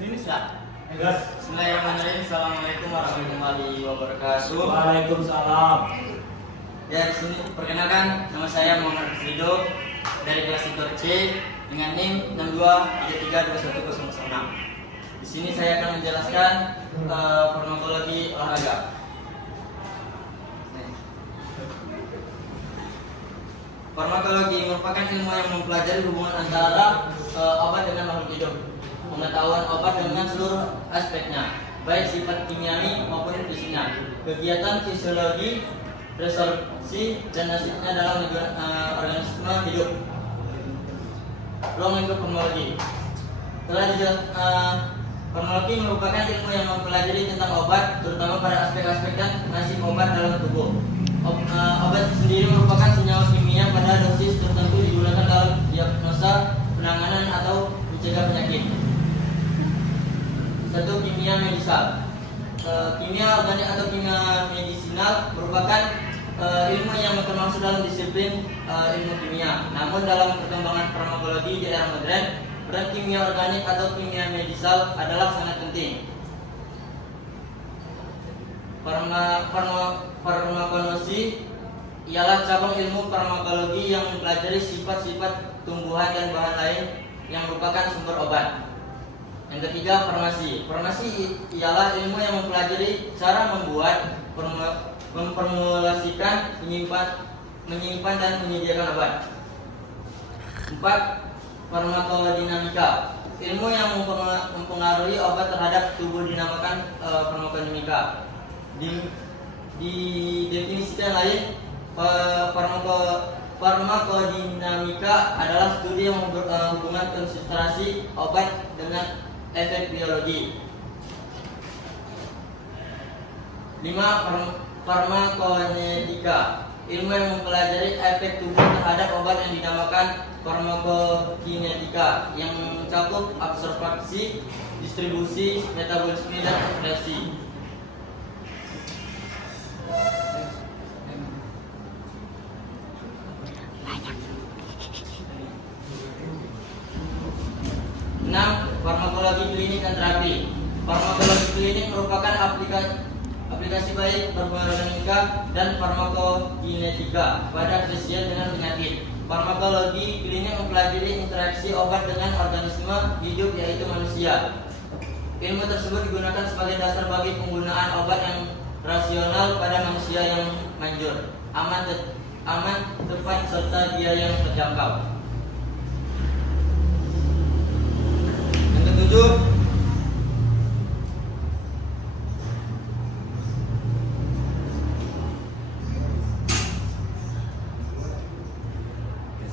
Bismillahirrahmanirrahim. Assalamualaikum warahmatullahi wabarakatuh. Waalaikumsalam. Ya, di sini perkenalkan, nama saya Muhammad Ridho dari kelas Inter C dengan NIM 62332106. Di sini saya akan menjelaskan farmakologi olahraga. Farmakologi merupakan ilmu yang mempelajari hubungan antara obat dengan makhluk hidup. Pengetahuan obat dengan seluruh aspeknya, baik sifat kimiawi maupun fisiknya, kegiatan fisiologi, resorpsi, dan nasibnya dalam organisme hidup. Ruang lingkup farmakologi. Farmakologi merupakan ilmu yang mempelajari tentang obat, terutama pada aspek-aspek dan nasib obat dalam tubuh. Obat sendiri merupakan senyawa kimia pada dosis tertentu digunakan dalam diagnosa, penanganan, atau mencegah penyakit. Satu, kimia medisal. Kimia organik atau kimia medisinal merupakan ilmu yang termasuk dalam disiplin ilmu kimia. Namun dalam perkembangan farmakologi di era modern, peran kimia organik atau kimia medisal adalah sangat penting. Farmakologi ialah cabang ilmu farmakologi yang mempelajari sifat-sifat tumbuhan dan bahan lain yang merupakan sumber obat. Yang ketiga, farmasi. Farmasi ialah ilmu yang mempelajari cara membuat, memformulasikan, menyimpan dan menyediakan obat. 4. Farmakodinamika. Ilmu yang mempengaruhi obat terhadap tubuh dinamakan farmakodinamika. Didefinisikan lain, farmakodinamika adalah studi yang menghubungkan konsentrasi obat dengan efek biologi. 5. Farmakokinetika. Ilmu yang mempelajari efek tubuh terhadap obat yang dinamakan farmakokinetika, yang mencakup absorpsi, distribusi, metabolisme, dan ekspresi. Farmakologi klinik dan terapi. Farmakologi klinik merupakan aplikasi baik farmakodinamika dan farmakokinetika pada pasien dengan penyakit. Farmakologi klinik mempelajari interaksi obat dengan organisme hidup, yaitu manusia. Ilmu tersebut digunakan sebagai dasar bagi penggunaan obat yang rasional pada manusia yang manjur, aman, tepat, serta biaya yang terjangkau.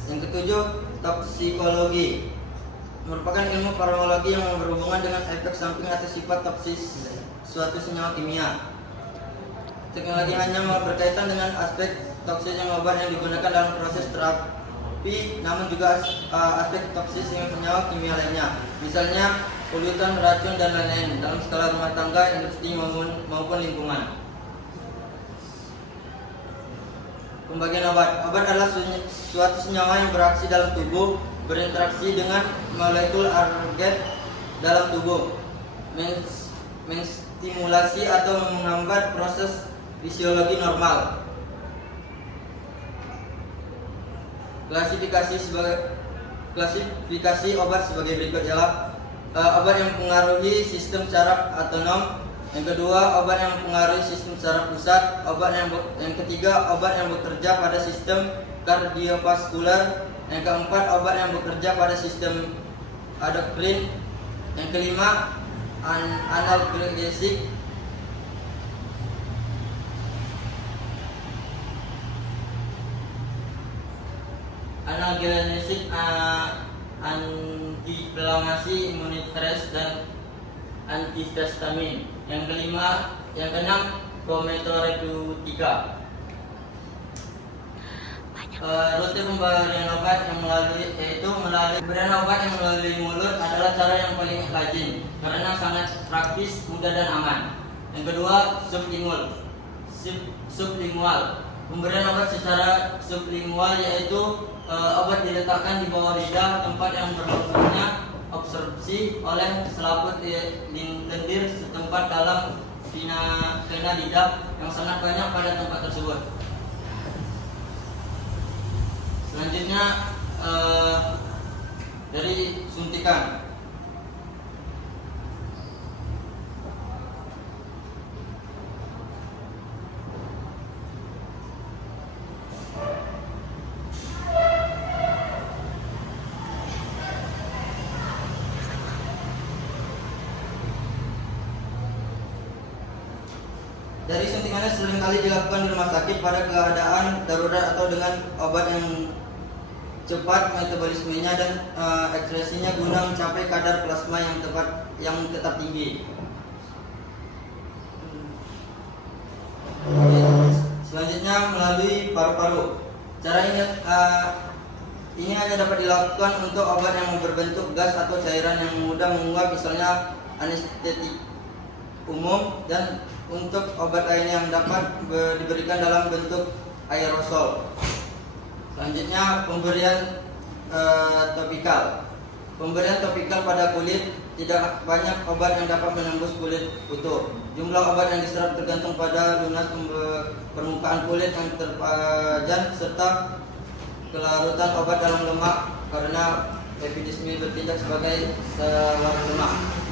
Yang ketujuh, toksikologi merupakan ilmu farmakologi yang berhubungan dengan efek samping atau sifat toksis suatu senyawa kimia. Teknologi hanya berkaitan dengan aspek toksisnya obat yang digunakan dalam proses terapi, namun juga aspek toksis yang senyawa kimia lainnya, misalnya polutan, racun, dan lain-lain dalam skala rumah tangga, industri, maupun lingkungan. Pembagian obat. Obat adalah suatu senyawa yang beraksi dalam tubuh, berinteraksi dengan molekul target dalam tubuh, menstimulasi atau menghambat proses fisiologi normal. Klasifikasi obat sebagai berikut ialah obat yang mempengaruhi sistem saraf otonom. Yang kedua, obat yang mempengaruhi sistem saraf pusat. Yang ketiga, obat yang bekerja pada sistem kardiovaskular. Yang keempat, obat yang bekerja pada sistem endokrin. Yang kelima, analgesik. Analgesik, antiinflamasi, imunitas, dan antihistamin. Yang keenam, kometoreutika. Rute pemberian obat yang melalui pemberian obat yang melalui mulut adalah cara yang paling rajin karena sangat praktis, mudah, dan aman. Yang kedua, sublingual. Pemberian obat secara sublingual yaitu obat diletakkan di bawah lidah, tempat yang berlangsungnya diabsorpsi oleh selaput lendir setempat dalam vena lidah yang sangat banyak pada tempat tersebut. Selanjutnya dari suntikan. Dari suntikannya seringkali dilakukan di rumah sakit pada keadaan darurat atau dengan obat yang cepat metabolismenya dan ekspresinya guna mencapai kadar plasma yang tetap tinggi. Selanjutnya melalui paru-paru. Cara ini hanya dapat dilakukan untuk obat yang berbentuk gas atau cairan yang mudah menguap, misalnya anestetik umum, dan untuk obat lain yang dapat diberikan dalam bentuk aerosol. Selanjutnya pemberian topikal. Pemberian topikal pada kulit, tidak banyak obat yang dapat menembus kulit utuh. Jumlah obat yang diserap tergantung pada lunas permukaan kulit yang terpajan serta kelarutan obat dalam lemak, karena epidermis bertindak sebagai selar lemak.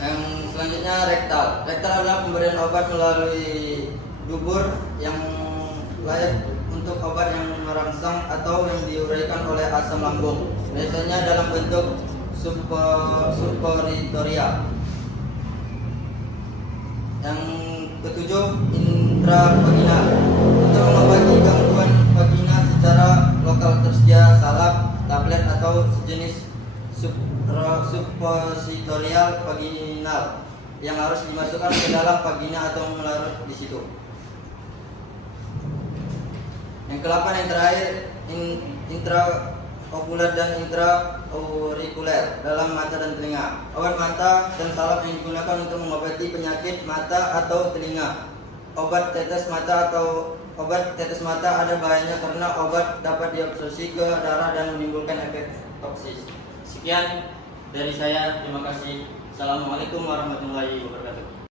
Yang selanjutnya rektal. Rektal adalah pemberian obat melalui dubur yang layak untuk obat yang merangsang atau yang diuraikan oleh asam lambung, biasanya dalam bentuk suppositorial. Yang ketujuh, intravaginal. Untuk mengobati gangguan vagina secara lokal tersedia salep, tablet atau sejenis suppositorial vaginal yang harus dimasukkan ke dalam vagina atau melarut di situ. Yang ke-8 yang terakhir, intraokular dan intraaurikuler dalam mata dan telinga. Obat mata dan salep yang digunakan untuk mengobati penyakit mata atau telinga. Obat tetes mata ada bahayanya karena obat dapat diabsorpsi ke darah dan menimbulkan efek toksis. Sekian dari saya, terima kasih. Assalamualaikum warahmatullahi wabarakatuh.